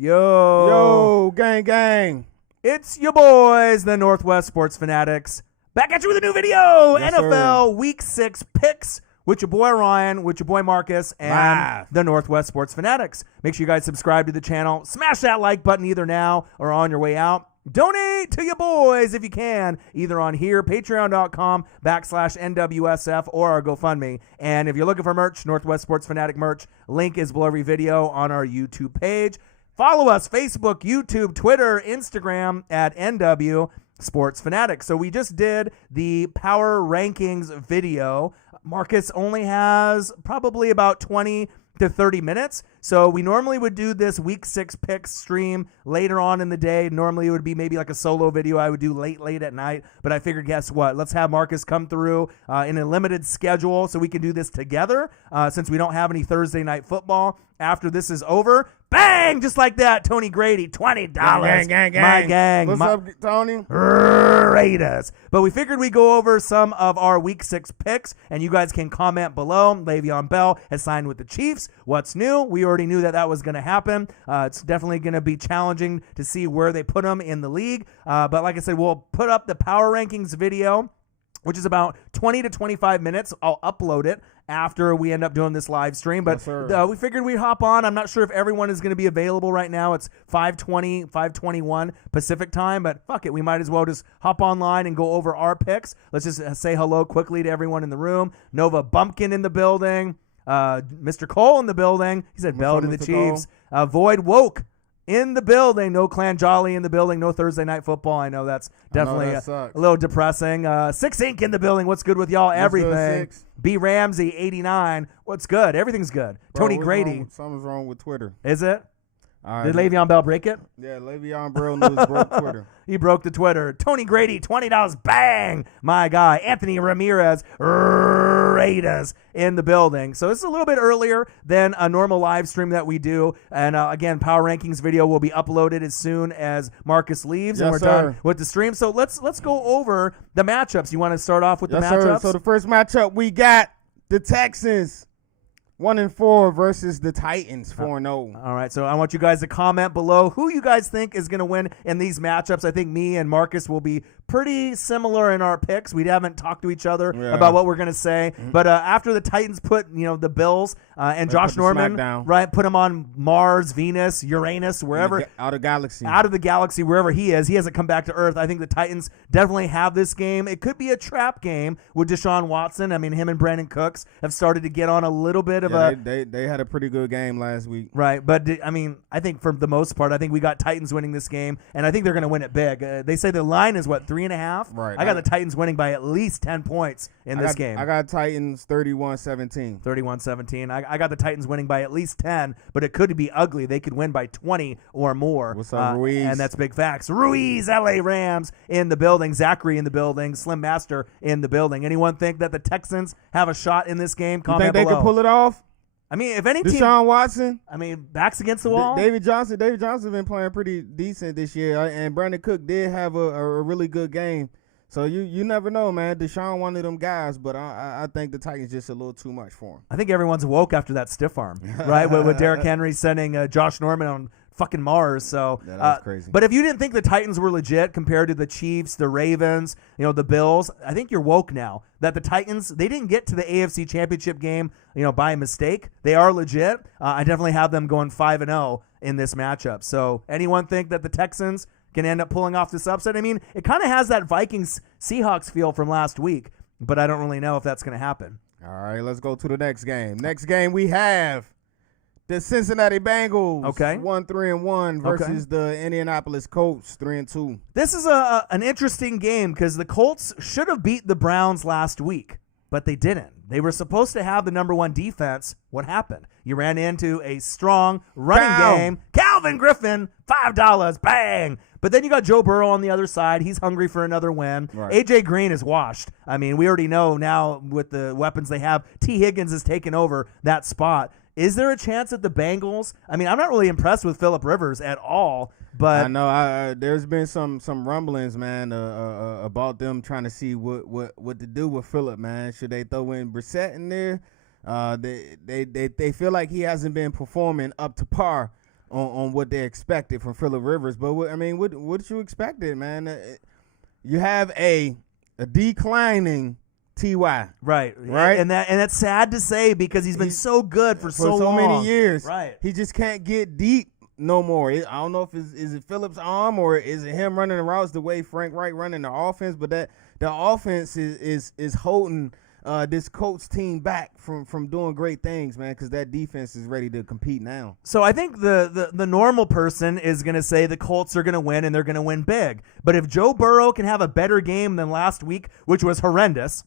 Yo, gang, gang. It's your boys, the Northwest Sports Fanatics. Back at you with a new video. Yes, NFL sir. Week 6 picks with your boy Ryan, with your boy Marcus, and Live. the Northwest Sports Fanatics. Make sure you guys subscribe to the channel. Smash that like button either now or on your way out. Donate to your boys if you can, either on here, patreon.com/NWSF, or our GoFundMe. And if you're looking for merch, Northwest Sports Fanatic merch, link is below every video on our YouTube page. Follow us, Facebook, YouTube, Twitter, Instagram at NW Sports Fanatics. So we just did the Power Rankings video. Marcus only has probably about 20 to 30 minutes. So we normally would do this Week 6 picks stream later on in the day. Normally it would be maybe like a solo video I would do late at night. But I figured, guess what? Let's have Marcus come through in a limited schedule so we can do this together since we don't have any Thursday night football. After this is over, bang, just like that, Tony Grady, $20. Gang. My gang. What's up, Tony? Raiders. But we figured we'd go over some of our Week 6 picks, and you guys can comment below. Le'Veon Bell has signed with the Chiefs. What's new? We already knew that was going to happen. It's definitely going to be challenging to see where they put him in the league. But like I said, we'll put up the Power Rankings video, which is about 20 to 25 minutes. I'll upload it after we end up doing this live stream. But Yes, we figured we'd hop on. I'm not sure if everyone is going to be available right now. It's 5:21 Pacific time, but fuck it. We might as well just hop online and go over our picks. Let's just say hello quickly to everyone in the room. Nova Bumpkin in the building. Mr. Cole in the building. He said Bell to the Mr. Chiefs. Void Woke in the building. No Clan Jolly in the building. No Thursday night football. I know that's definitely a little depressing. Six Inc in the building. What's good with y'all? Everything. B Ramsey 89. What's good? Everything's good. Bro, Tony Grady. Something's wrong with Twitter. Is it? All right. Did Le'Veon Bell break it? Yeah, Le'Veon Bell News broke Twitter. He broke the Twitter. Tony Grady, $20. Bang! My guy. Anthony Ramirez, Raiders in the building. So this is a little bit earlier than a normal live stream that we do. And again, Power Rankings video will be uploaded as soon as Marcus leaves and we're done with the stream. So let's go over the matchups. You want to start off with the matchups? So the first matchup we got the Texans 1-4 versus the Titans 4-0. All right, so I want you guys to comment below who you guys think is going to win in these matchups. I think me and Marcus will be pretty similar in our picks. We haven't talked to each other about what we're going to say. But after the Titans put, the Bills and Josh Norman, right, put him on Mars, Venus, Uranus, wherever. Out of the galaxy, wherever he is. He hasn't come back to Earth. I think the Titans definitely have this game. It could be a trap game with Deshaun Watson. I mean, him and Brandon Cooks have started to get on a little bit of they had a pretty good game last week. Right, but I mean, I think for the most part, I think we got Titans winning this game, and I think they're going to win it big. They say the line is, 3.5? Right. I got the Titans winning by at least 10 points in this game. I got Titans 31-17. 31-17. I got the Titans winning by at least 10, but it could be ugly. They could win by 20 or more. What's up, Ruiz? And that's big facts. Ruiz, LA Rams in the building. Zachary in the building. Slim Master in the building. Anyone think that the Texans have a shot in this game? Comment you think below. They could pull it off? I mean, if any team, Deshaun Watson. I mean, backs against the wall. David Johnson been playing pretty decent this year, and Brandon Cook did have a really good game. So you never know, man. Deshaun one of them guys, but I think the Titans just a little too much for him. I think everyone's woke after that stiff arm, right? with Derrick Henry sending Josh Norman on fucking Mars. So that was crazy. But if you didn't think the Titans were legit compared to the Chiefs, the Ravens, the Bills, I think you're woke now. That the Titans, they didn't get to the AFC Championship game, by mistake. They are legit. I definitely have them going 5-0 in this matchup. So anyone think that the Texans can end up pulling off this upset? I mean, it kind of has that Vikings-Seahawks feel from last week, but I don't really know if that's going to happen. All right, let's go to the next game. Next game we have the Cincinnati Bengals, 1-3-1 versus the Indianapolis Colts, 3-2. This is an interesting game because the Colts should have beat the Browns last week, but they didn't. They were supposed to have the number one defense. What happened? You ran into a strong running game. Calvin Griffin, $5, bang. But then you got Joe Burrow on the other side. He's hungry for another win. Right. A.J. Green is washed. I mean, we already know now with the weapons they have, T. Higgins has taken over that spot. Is there a chance that the Bengals – I mean, I'm not really impressed with Phillip Rivers at all. But I know there's been some rumblings, man, about them trying to see what to do with Phillip, man. Should they throw in Brissett in there? They feel like he hasn't been performing up to par on what they expected from Phillip Rivers. But what you expected, man? You have a declining T.Y. Right. And that's sad to say because he's been so good for so long. many years. Right. He just can't get deep no more. I don't know if is it Phillips' arm or is it him running the routes the way Frank Wright running the offense, but the offense is holding this Colts team back from doing great things, man, because that defense is ready to compete now. So I think the normal person is going to say the Colts are going to win and they're going to win big. But if Joe Burrow can have a better game than last week, which was horrendous,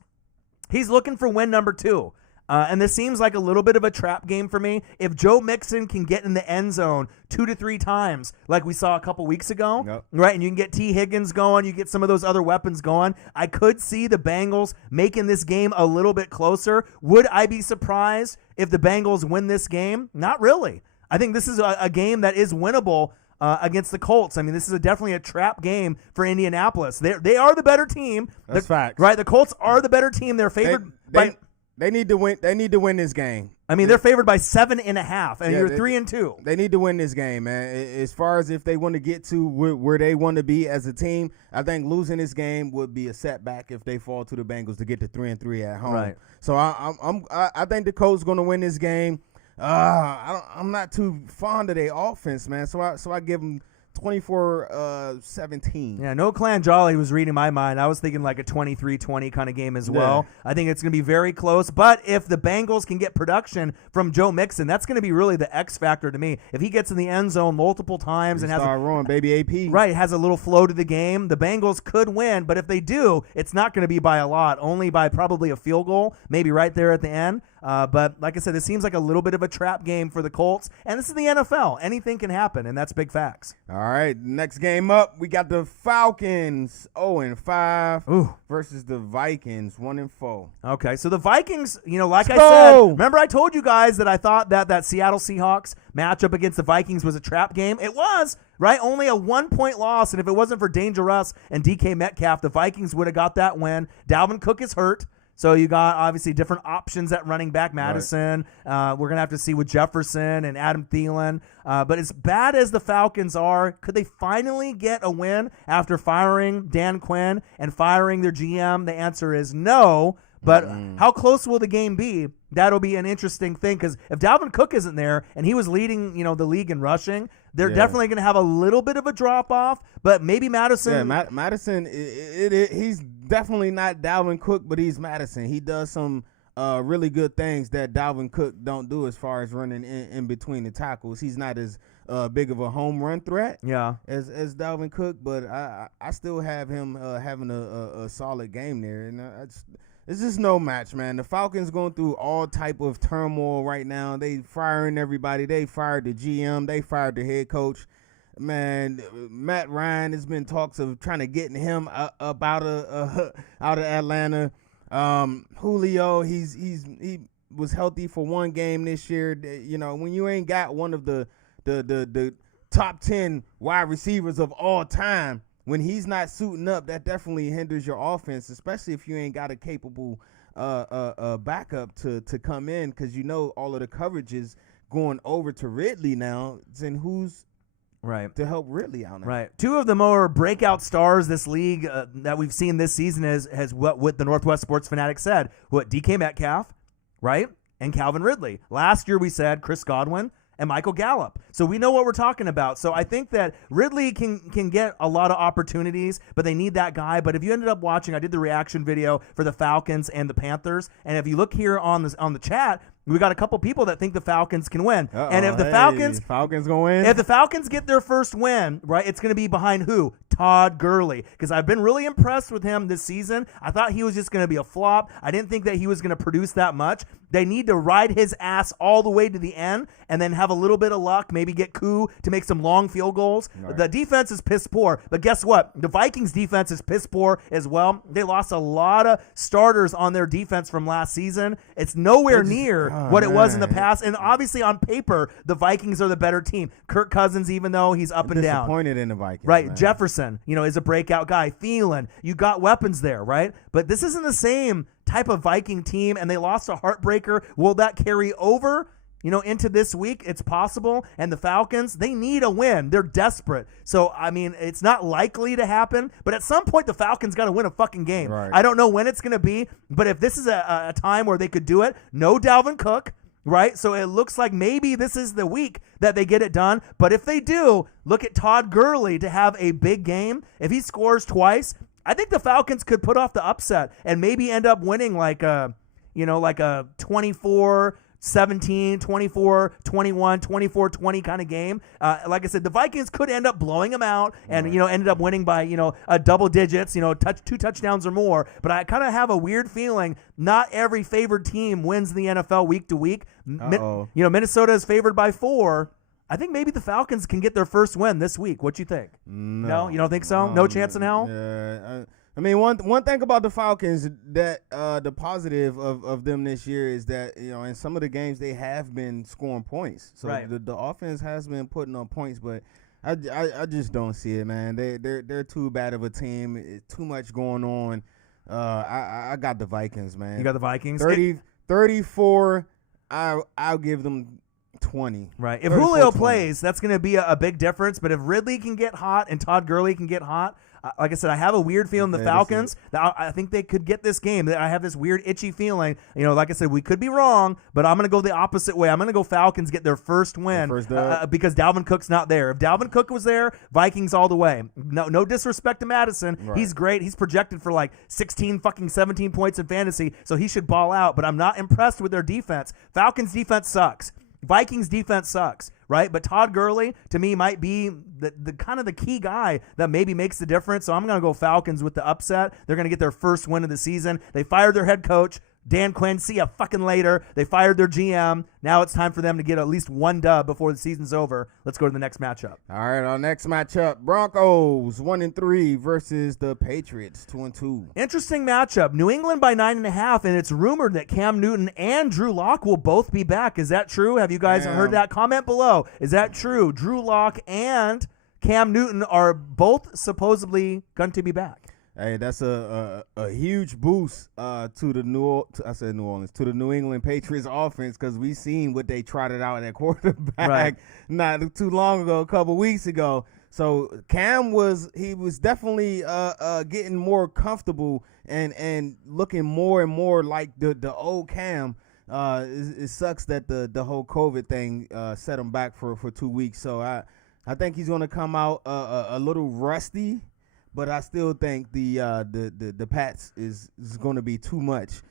he's looking for win number 2. And this seems like a little bit of a trap game for me. If Joe Mixon can get in the end zone 2 to 3 times, like we saw a couple weeks ago, right, and you can get T. Higgins going, you get some of those other weapons going, I could see the Bengals making this game a little bit closer. Would I be surprised if the Bengals win this game? Not really. I think this is a game that is winnable against the Colts. I mean, this is definitely a trap game for Indianapolis. They are the better team. That's facts. Right, the Colts are the better team. They're favored by... They need to win. They need to win this game. I mean, they're favored by 7.5, and you're 3-2. They need to win this game, man. As far as if they want to get to where they want to be as a team, I think losing this game would be a setback if they fall to the Bengals to get to 3-3 at home. Right. So I think the Colts going to win this game. I'm not too fond of their offense, man. So I give them 24-17. Yeah, no Clan Jolly was reading my mind. I was thinking like a 23-20 kind of game as well. I think it's going to be very close. But if the Bengals can get production from Joe Mixon, that's going to be really the X factor to me. If he gets in the end zone multiple times and has baby AP. Right, has a little flow to the game, the Bengals could win. But if they do, it's not going to be by a lot, only by probably a field goal, maybe right there at the end. But like I said, this seems like a little bit of a trap game for the Colts. And this is the NFL. Anything can happen, and that's big facts. All right, next game up, we got the Falcons 0-5 versus the Vikings 1-4. Okay, so the Vikings, I said, remember I told you guys that I thought that Seattle Seahawks matchup against the Vikings was a trap game? It was, right? Only a 1-point loss, and if it wasn't for Danger Russ and DK Metcalf, the Vikings would have got that win. Dalvin Cook is hurt. So you got obviously different options at running back. Madison. Right. We're going to have to see with Jefferson and Adam Thielen. But as bad as the Falcons are, could they finally get a win after firing Dan Quinn and firing their GM? The answer is no. But how close will the game be? That'll be an interesting thing because if Dalvin Cook isn't there and he was leading, the league in rushing, they're definitely going to have a little bit of a drop off. But maybe Madison. Yeah, Madison. He's definitely not Dalvin Cook, but he's Madison. He does some really good things that Dalvin Cook don't do as far as running in between the tackles. He's not as big of a home run threat as Dalvin Cook, but I still have him having a solid game there, and it's just no match, man. The Falcons going through all type of turmoil right now. They firing everybody. They fired the GM. They fired the head coach. Man, Matt Ryan, has been talks of trying to get him up out of Atlanta. Julio, he was healthy for one game this year. When you ain't got one of the top 10 wide receivers of all time, when he's not suiting up, that definitely hinders your offense, especially if you ain't got a capable backup to come in, because all of the coverage is going over to Ridley now. Then who's to help Ridley out now? Right. Two of the more breakout stars this league that we've seen this season has what the Northwest Sports Fanatic said. DK Metcalf, right, and Calvin Ridley. Last year we said Chris Godwin and Michael Gallup. So we know what we're talking about. So I think that Ridley can get a lot of opportunities, but they need that guy. But if you ended up watching, I did the reaction video for the Falcons and the Panthers, and if you look here on the chat, we got a couple people that think the Falcons can win. And if the Falcons gonna win, if the Falcons get their first win, right, it's going to be behind who? Todd Gurley, because I've been really impressed with him this season. I thought he was just going to be a flop. I didn't think that he was going to produce that much. They need to ride his ass all the way to the end and then have a little bit of luck, maybe get Koo to make some long field goals. Right. The defense is piss poor, but guess what? The Vikings defense is piss poor as well. They lost a lot of starters on their defense from last season. It's nowhere near what it was in the past, and obviously on paper, the Vikings are the better team. Kirk Cousins, even though he's up and down. Disappointed in the Vikings. Right, man. Jefferson, is a breakout guy. Thielen, you got weapons there, right? But this isn't the same type of Viking team, and they lost a heartbreaker. Will that carry over into this week. It's possible. And the Falcons, they need a win. They're desperate. So, I mean, it's not likely to happen. But at some point, the Falcons got to win a fucking game. Right. I don't know when it's going to be. But if this is a time where they could do it, no Dalvin Cook, right? So it looks like maybe this is the week that they get it done. But if they do, look at Todd Gurley to have a big game. If he scores twice, I think the Falcons could put off the upset and maybe end up winning like a 24-17, 24-21, 24-20 kind of game. Like I said, the Vikings could end up blowing them out and, ended up winning by, double digits, two touchdowns or more. But I kind of have a weird feeling not every favored team wins the NFL week to week. Minnesota is favored by 4. I think maybe the Falcons can get their first win this week. What you think? No, you don't think so? No chance in hell? Yeah, I mean, one thing about the Falcons that the positive of them this year is that in some of the games they have been scoring points. So right. the offense has been putting up points, but I just don't see it, man. They're too bad of a team. It's too much going on. I got the Vikings, man. You got the Vikings? 34. I'll give them 20. Right. If Julio plays, that's going to be a big difference. But if Ridley can get hot and Todd Gurley can get hot, like I said, I have a weird feeling the Falcons, I think they could get this game. I have this weird itchy feeling. Like I said, we could be wrong, but I'm going to go the opposite way. I'm going to go Falcons get their first win because Dalvin Cook's not there. If Dalvin Cook was there, Vikings all the way. No disrespect to Madison. Right. He's great. He's projected for like 17 points in fantasy, so he should ball out. But I'm not impressed with their defense. Falcons defense sucks. Vikings defense sucks, right? But Todd Gurley, to me, might be the kind of the key guy that maybe makes the difference. So I'm going to go Falcons with the upset. They're going to get their first win of the season. They fired their head coach, Dan Quinn. See ya fucking later. They fired their GM. Now it's time for them to get at least one dub before the season's over. Let's go to the next matchup. All right, our next matchup, Broncos 1-3 versus the Patriots 2-2. Interesting matchup. New England by 9.5, and it's rumored that Cam Newton and Drew Lock will both be back. Is that true? Have you guys heard that? Comment below. Is that true? Drew Lock and Cam Newton are both supposedly going to be back. Hey, that's a huge boost to the New England Patriots offense because we seen what they trotted out at quarterback not too long ago, a couple weeks ago. So Cam was definitely getting more comfortable and looking more and more like the old Cam. It sucks that the whole COVID thing set him back for 2 weeks. So I think he's going to come out a little rusty. But I still think the Pats is going to be too much,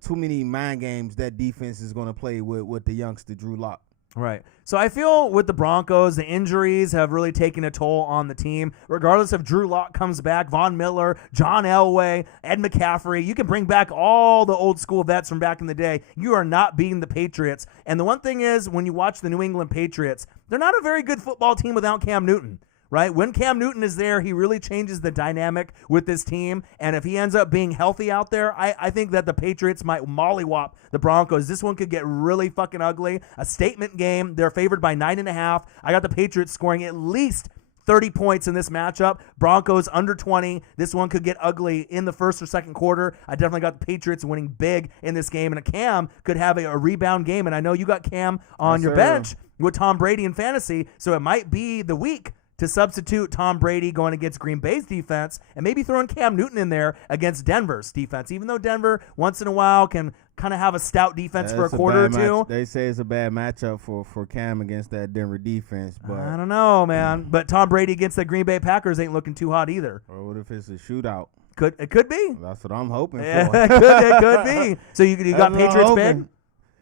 too many mind games that defense is going to play with the youngster Drew Lock. Right. So I feel with the Broncos, the injuries have really taken a toll on the team. Regardless if Drew Lock comes back, Von Miller, John Elway, Ed McCaffrey, you can bring back all the old school vets from back in the day. You are not beating the Patriots. And the one thing is, when you watch the New England Patriots, they're not a very good football team without Cam Newton. Right? When Cam Newton is there, he really changes the dynamic with this team. And if he ends up being healthy out there, I think that the Patriots might mollywop the Broncos. This one could get really fucking ugly. A statement game. They're favored by 9.5. I got the Patriots scoring at least 30 points in this matchup. Broncos under 20. This one could get ugly in the first or second quarter. I definitely got the Patriots winning big in this game. And a Cam could have a rebound game. And I know you got Cam on your bench with Tom Brady in fantasy. So it might be the week to substitute Tom Brady going against Green Bay's defense and maybe throwing Cam Newton in there against Denver's defense, even though Denver once in a while can kind of have a stout defense for a quarter or two. They say it's a bad matchup for Cam against that Denver defense. But I don't know, man. But Tom Brady against the Green Bay Packers ain't looking too hot either. Or what if it's a shootout? It could be. That's what I'm hoping for. It could be. So you got Patriots big?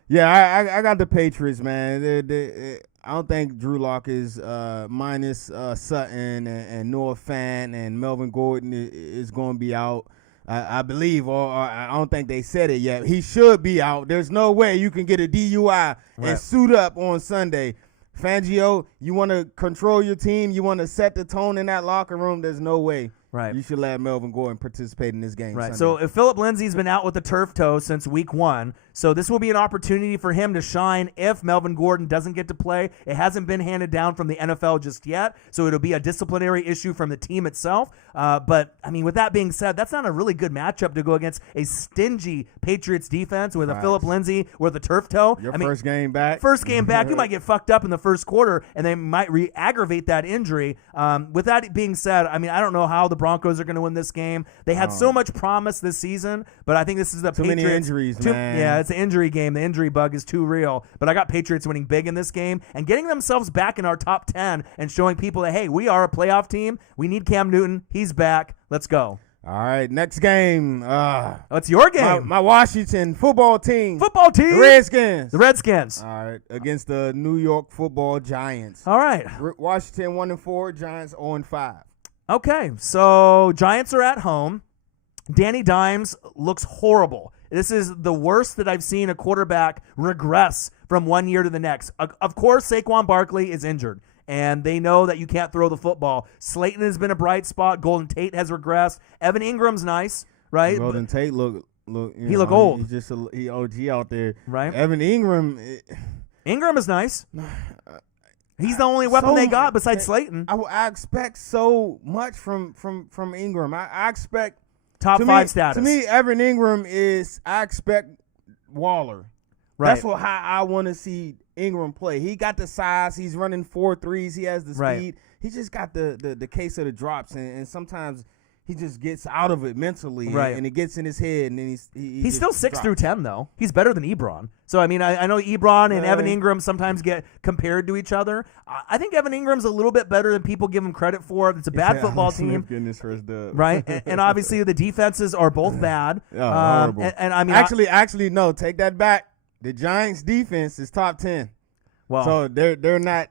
Yeah, I got the Patriots, man. I don't think Drew Lock is minus Sutton and Noah Fant and Melvin Gordon is going to be out. I believe, or I don't think they said it yet. He should be out. There's no way you can get a DUI and suit up on Sunday. Fangio, you want to control your team. You want to set the tone in that locker room. There's no way Right. You should let Melvin Gordon participate in this game. Right. Sunday. So if Phillip Lindsay's been out with a turf toe since week 1, so this will be an opportunity for him to shine if Melvin Gordon doesn't get to play. It hasn't been handed down from the NFL just yet, so it'll be a disciplinary issue from the team itself. But, I mean, with that being said, that's not a really good matchup to go against a stingy Patriots defense with a Phillip Lindsay with a turf toe. First game back. First game back, you might get fucked up in the first quarter, and they might re-aggravate that injury. With that being said, I mean, I don't know how the Broncos are going to win this game. They had so much promise this season, but I think this is the Patriots. Too many injuries, man. Yeah, it's an injury game. The injury bug is too real. But I got Patriots winning big in this game and getting themselves back in our top 10 and showing people that, hey, we are a playoff team. We need Cam Newton. He's back. Let's go. All right, next game. What's your game? My Washington football team. The Redskins. The Redskins. All right, against the New York Football Giants. All right. Washington 1-4, Giants 0-5. Okay, so Giants are at home. Danny Dimes looks horrible. This is the worst that I've seen a quarterback regress from one year to the next. Of course, Saquon Barkley is injured, and they know that you can't throw the football. Slayton has been a bright spot. Golden Tate has regressed. Evan Ingram's nice, right? Golden Tate look old. He's just he OG out there, right? Evan Ingram. Ingram is nice. He's the only weapon they got besides Slayton. I expect so much from Ingram. I expect top 5 status. To me, Evan Ingram is. I expect Waller. Right. That's how I want to see Ingram play. He got the size. He's running 4.3s. He has the speed. Right. He just got the case of the drops, and sometimes he just gets out of it mentally, right. and it gets in his head, and then he's still 6 through 10 though. He's better than Ebron. So I mean, I know Ebron and Evan Ingram sometimes get compared to each other. I think Evan Ingram's a little bit better than people give him credit for. It's a bad football team, getting his first dub. Right? and obviously the defenses are both bad. Horrible. And I mean, actually, no, take that back. The Giants' defense is top 10. Well, so they're not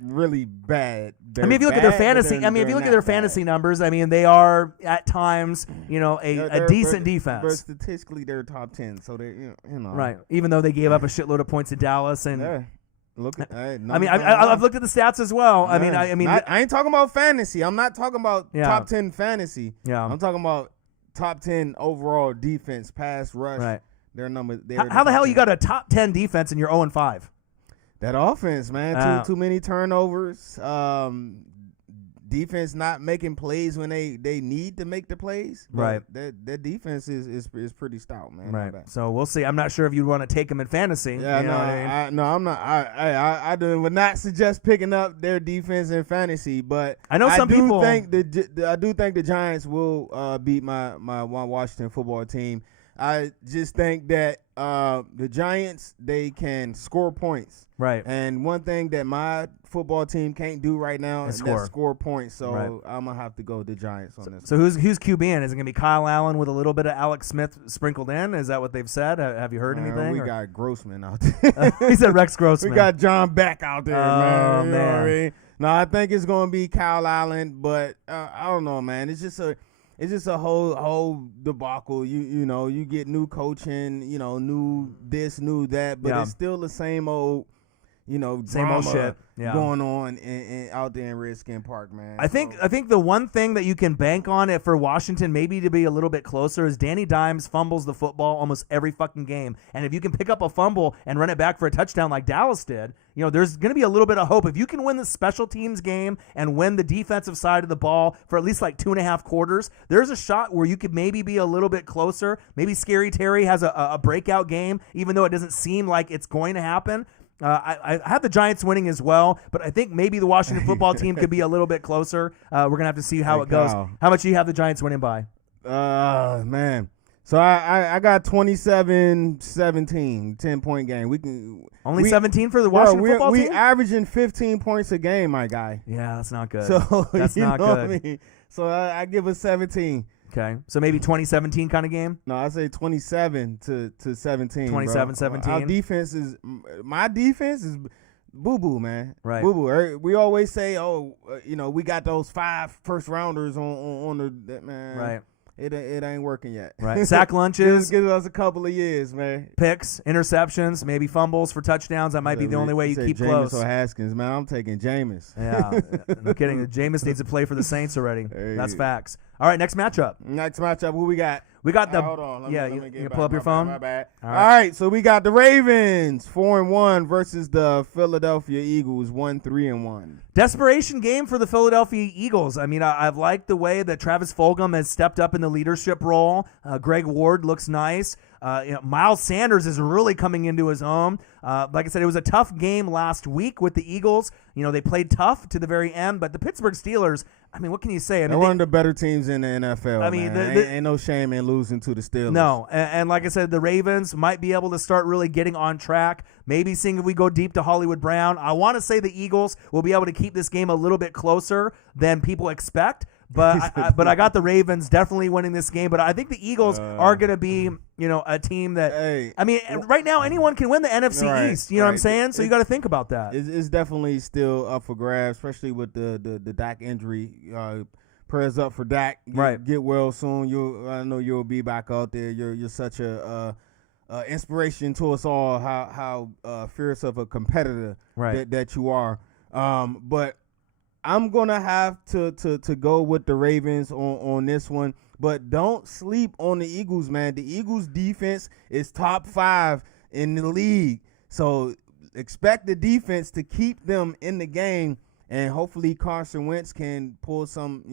really bad. I mean, if you look at their fantasy, fantasy numbers, I mean, they are at times, a decent defense. But statistically, they're top 10, so they, right. Even though they gave up a shitload of points to Dallas, and look at. I've looked at the stats as well. Yeah. I ain't talking about fantasy. I'm not talking about top 10 fantasy. Yeah, I'm talking about top 10 overall defense, pass rush. Right. Their number. How the hell you got a top 10 defense and you're 0-5? That offense, man. Too many turnovers. Defense not making plays when they need to make the plays. Right. That defense is pretty stout, man. Right. So we'll see. I'm not sure if you'd want to take them in fantasy. Yeah, I'm not. I would not suggest picking up their defense in fantasy, but I know some people. I do think the Giants will beat my Washington football team. I just think that the Giants, they can score points. Right. And one thing that my football team can't do right now is score points. So I'm going to have to go with the Giants on this. So who's QBing? Is it going to be Kyle Allen with a little bit of Alex Smith sprinkled in? Is that what they've said? Have you heard anything? We got Grossman out there. He said Rex Grossman. We got John Beck out there, man. You know what I mean? No, I think it's going to be Kyle Allen, but I don't know, man. It's just a whole debacle. You get new coaching, new this, new that, but it's still the same old, same old shit going on out there in Redskin Park, man. I think the one thing that you can bank on it for Washington maybe to be a little bit closer is Danny Dimes fumbles the football almost every fucking game. And if you can pick up a fumble and run it back for a touchdown like Dallas did, there's going to be a little bit of hope. If you can win the special teams game and win the defensive side of the ball for at least like 2.5 quarters, there's a shot where you could maybe be a little bit closer. Maybe Scary Terry has a breakout game, even though it doesn't seem like it's going to happen. I have the Giants winning as well, but I think maybe the Washington football team could be a little bit closer. We're going to have to see how it goes. How much do you have the Giants winning by? Man. So I got 27-17, 10-point game. We can only 17 for the Washington football team? We averaging 15 points a game, my guy. Yeah, that's not good. So that's not good. What I mean? So I give us 17. Okay, so maybe 2017 kind of game? No, I say 27 to 17. 27-17. My defense is boo-boo, man. Right. Boo-boo. We always say, we got those 5 first rounders on the man. Right. it ain't working yet. Right. Sack lunches. Give us a couple of years, man. Picks, interceptions, maybe fumbles for touchdowns. That might be the only way you keep Jameis close. or Haskins, man. I'm taking Jameis. Yeah, no kidding. Jameis needs to play for the Saints already. Hey. That's facts. All right, next matchup. Who we got? We got the. Hold on. Let me pull up your phone. My bad. All All right, so we got the Ravens 4-1 versus the Philadelphia Eagles 1-3-1. Desperation game for the Philadelphia Eagles. I mean, I've liked the way that Travis Fulgham has stepped up in the leadership role. Greg Ward looks nice. Miles Sanders is really coming into his own. Like I said, it was a tough game last week with the Eagles. They played tough to the very end, but the Pittsburgh Steelers, I mean, what can you say? They're one of the better teams in the NFL. I mean, ain't no shame in losing to the Steelers. No, and like I said, the Ravens might be able to start really getting on track, maybe seeing if we go deep to Hollywood Brown. I want to say the Eagles will be able to keep this game a little bit closer than people expect. But I got the Ravens definitely winning this game. But I think the Eagles are going to be, a team that I mean, right now anyone can win the NFC East. You know what I'm saying? So you got to think about that. It's definitely still up for grabs, especially with the Dak injury. Prayers up for Dak. Get well soon. I know you'll be back out there. You're such a inspiration to us all. How fierce of a competitor that you are. But I'm gonna have to go with the Ravens on this one, but don't sleep on the Eagles, man. The Eagles defense is top 5 in the league, so expect the defense to keep them in the game, and hopefully Carson Wentz can pull some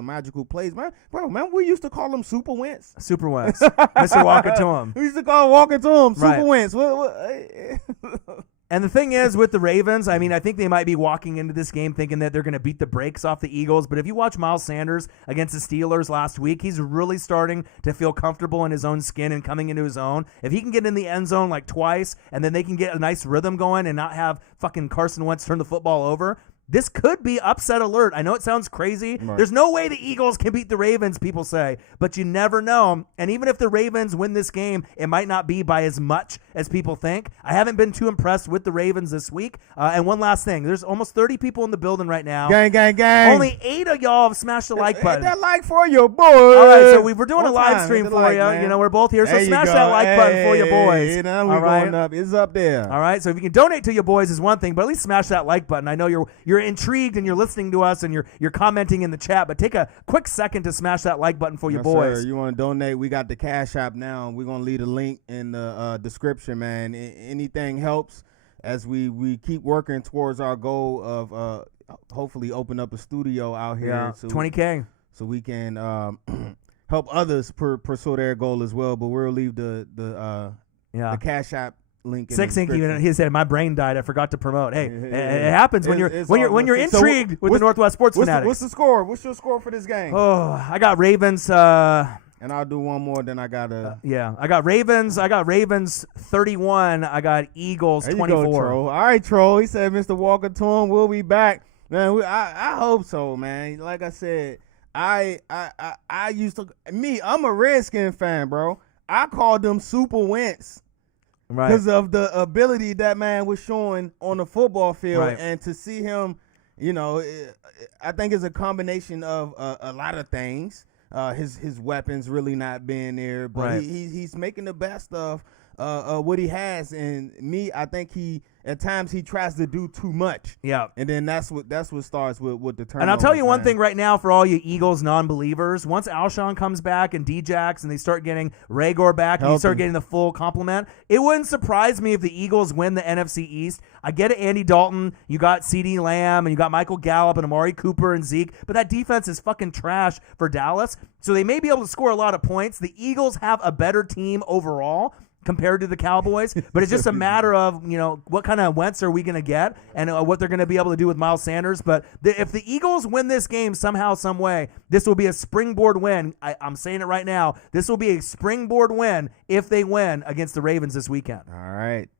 magical plays, man. Bro, man, we used to call him Super Wentz. Super Wentz, Mr. Walker to him. We used to call Walker to him Super Wentz. And the thing is with the Ravens, I mean, I think they might be walking into this game thinking that they're going to beat the brakes off the Eagles. But if you watch Miles Sanders against the Steelers last week, he's really starting to feel comfortable in his own skin and coming into his own. If he can get in the end zone like twice and then they can get a nice rhythm going and not have fucking Carson Wentz turn the football over, this could be upset alert. I know it sounds crazy. Right. There's no way the Eagles can beat the Ravens, people say, but you never know. And even if the Ravens win this game, it might not be by as much as people think. I haven't been too impressed with the Ravens this week. And one last thing. There's almost 30 people in the building right now. Gang, gang, gang. Only 8 of y'all have smashed the like button. Hit that like for your boys. All right, so we're doing a live stream for you. Man. We're both here, so smash that like button for your boys. All right. Going up. It's up there. All right, so if you can donate to your boys is one thing, but at least smash that like button. I know you're intrigued and you're listening to us and you're commenting in the chat, but take a quick second to smash that like button for your boys. Sir. You want to donate? We got the Cash App now. We're gonna leave a link in the description, man. Anything helps as we keep working towards our goal of hopefully open up a studio out here. Yeah, $20K, so we can help others pursue their goal as well. But we'll leave the Cash App link. Six Ink even he said my brain died. I forgot to promote. Hey, it happens when you're intrigued with the Northwest Sports Fanatics. What's the score? What's your score for this game? Oh, I got Ravens. And I'll do one more. Then I got I got Ravens. I got Ravens 31. I got Eagles 24. Go, Troll. All right, Troll. He said, Mr. Walker to him. We'll be back, man. I hope so, man. Like I said, I'm a Redskin fan, bro. I called them Super Wentz. Right. Because of the ability that man was showing on the football field, and to see him, I think it's a combination of a lot of things. His weapons really not being there, but he's making the best of what he has. And I think at times he tries to do too much. Yeah. And then that's what starts with the turnovers. And I'll tell you one thing right now for all you Eagles non-believers. Once Alshon comes back and Djax and they start getting Rager back and you start getting the full complement, it wouldn't surprise me if the Eagles win the NFC East. I get it, Andy Dalton. You got CeeDee Lamb and you got Michael Gallup and Amari Cooper and Zeke, but that defense is fucking trash for Dallas. So they may be able to score a lot of points. The Eagles have a better team overall compared to the Cowboys, but it's just a matter of, what kind of Wentz are we going to get and what they're going to be able to do with Miles Sanders. But if the Eagles win this game somehow, some way, this will be a springboard win. I'm saying it right now. This will be a springboard win if they win against the Ravens this weekend. All right.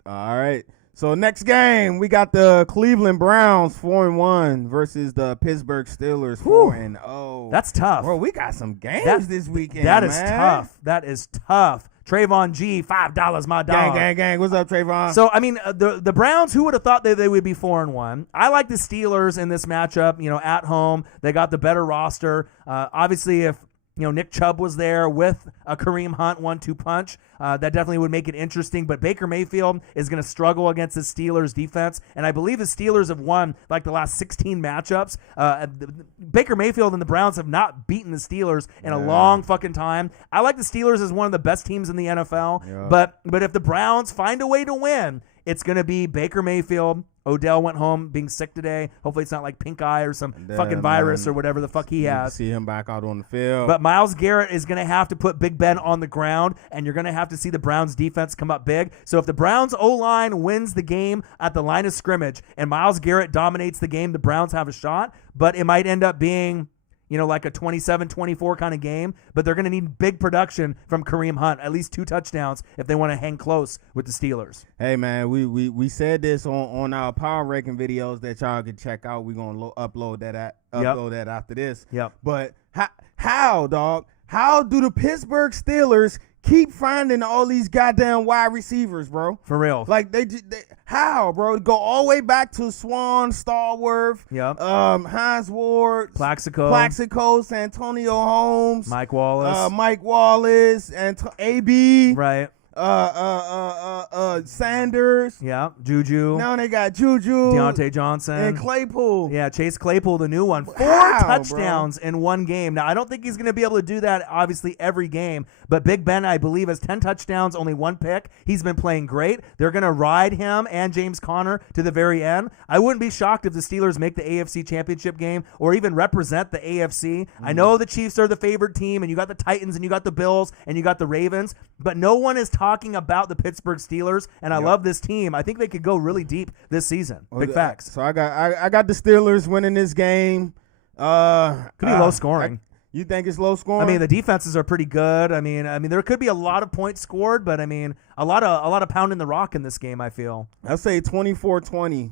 So next game, we got the Cleveland Browns 4-1 versus the Pittsburgh Steelers 4-0. That's tough. Bro, we got some games this weekend. That is tough. Trayvon G, $5, my dog. Gang. What's up, Trayvon? So, I mean, the Browns, who would have thought that they would be 4-1? I like the Steelers in this matchup, at home. They got the better roster. Obviously, if Nick Chubb was there with a Kareem Hunt 1-2 punch. That definitely would make it interesting. But Baker Mayfield is going to struggle against the Steelers defense. And I believe the Steelers have won like the last 16 matchups. Baker Mayfield and the Browns have not beaten the Steelers in a long fucking time. I like the Steelers as one of the best teams in the NFL. Yeah. But if the Browns find a way to win, it's going to be Baker Mayfield. Odell went home being sick today. Hopefully it's not like pink eye or some fucking virus or whatever the fuck he has. See him back out on the field. But Myles Garrett is going to have to put Big Ben on the ground, and you're going to have to see the Browns defense come up big. So if the Browns O-line wins the game at the line of scrimmage and Myles Garrett dominates the game, the Browns have a shot. But it might end up being like a 27-24 kind of game, but they're going to need big production from Kareem Hunt, at least 2 touchdowns if they want to hang close with the Steelers. Hey, man, we said this on our power ranking videos that y'all can check out. We're going to upload that after this. Yep. But how, dog? How do the Pittsburgh Steelers keep finding all these goddamn wide receivers, bro? For real. Like, how, bro? Go all the way back to Swan, Stallworth, Hines Ward, Plaxico, Santonio Holmes, Mike Wallace, and AB. Right. Sanders. Yeah, Juju. Now they got Juju. Deontay Johnson. And Claypool. Yeah, Chase Claypool, the new one. 4 touchdowns in one game. Now, I don't think he's going to be able to do that, obviously, every game. But Big Ben, I believe, has 10 touchdowns, only 1 pick. He's been playing great. They're going to ride him and James Conner to the very end. I wouldn't be shocked if the Steelers make the AFC Championship game or even represent the AFC. I know the Chiefs are the favored team, and you got the Titans, and you got the Bills, and you got the Ravens. But no one is talking about the Pittsburgh Steelers, and I love this team. I think they could go really deep this season. Big facts. So I got the Steelers winning this game. Could be low scoring. You think it's low scoring? I mean, the defenses are pretty good. I mean, there could be a lot of points scored, but I mean, a lot of pounding the rock in this game, I feel. I'll say 24-20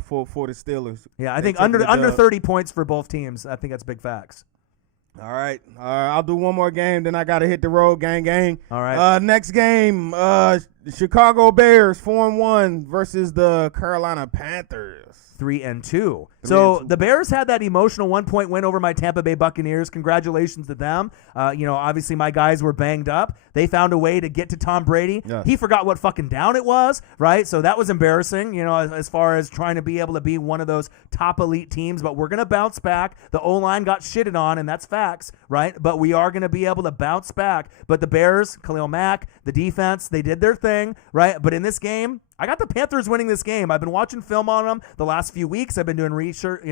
for the Steelers. Yeah, I think under 30 points for both teams. I think that's big facts. All right. I'll do one more game, then I got to hit the road, gang. All right. Next game, Chicago Bears 4-1 versus the Carolina Panthers 3-2. So the Bears had that emotional 1-point win over my Tampa Bay Buccaneers. Congratulations to them. Obviously my guys were banged up. They found a way to get to Tom Brady. Yeah. He forgot what fucking down it was, right? So that was embarrassing, as far as trying to be able to be one of those top elite teams. But we're going to bounce back. The O-line got shitted on, and that's facts, right? But we are going to be able to bounce back. But the Bears, Khalil Mack, the defense, they did their thing, right? But in this game, I got the Panthers winning this game. I've been watching film on them the last few weeks. I've been doing research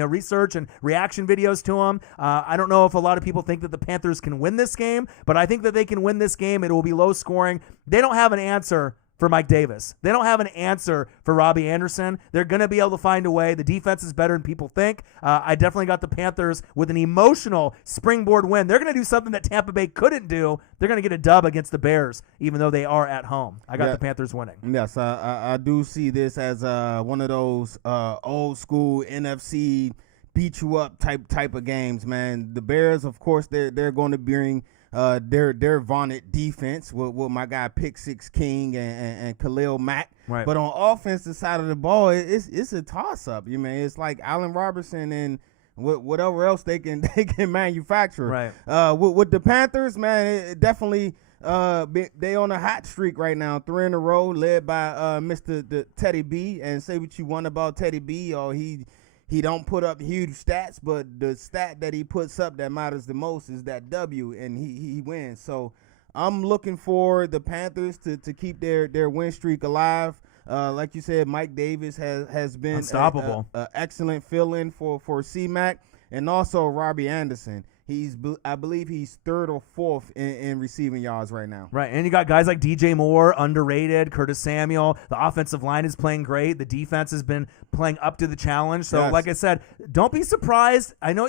and reaction videos to them. I don't know if a lot of people think that the Panthers can win this game, but I think that they can win this game. It will be low scoring. They don't have an answer for Mike Davis. They don't have an answer for Robbie Anderson. They're going to be able to find a way. The defense is better than people think. I definitely got the Panthers with an emotional springboard win. They're going to do something that Tampa Bay couldn't do. They're going to get a dub against the Bears, even though they are at home. I got the Panthers winning. Yes, I do see this as one of those old school NFC beat you up type of games, man. The Bears, of course, they're going to bring their vaunted defense with my guy Pick Six King and Khalil Mack. Right. But on offensive side of the ball, it's a toss up. It's like Allen Robinson and whatever else they can manufacture. Right. With the Panthers, man, it definitely they on a hot streak right now, 3 in a row, led by Mr. Teddy B. And say what you want about Teddy B, or he don't put up huge stats, but the stat that he puts up that matters the most is that W, and he wins. So I'm looking for the Panthers to keep their win streak alive. Like you said, Mike Davis has been unstoppable. An excellent fill-in for C-Mac, and also Robbie Anderson. I believe he's 3rd or 4th in receiving yards right now. Right, and you got guys like DJ Moore, underrated, Curtis Samuel. The offensive line is playing great. The defense has been playing up to the challenge. So, Like I said, don't be surprised. I know it sounds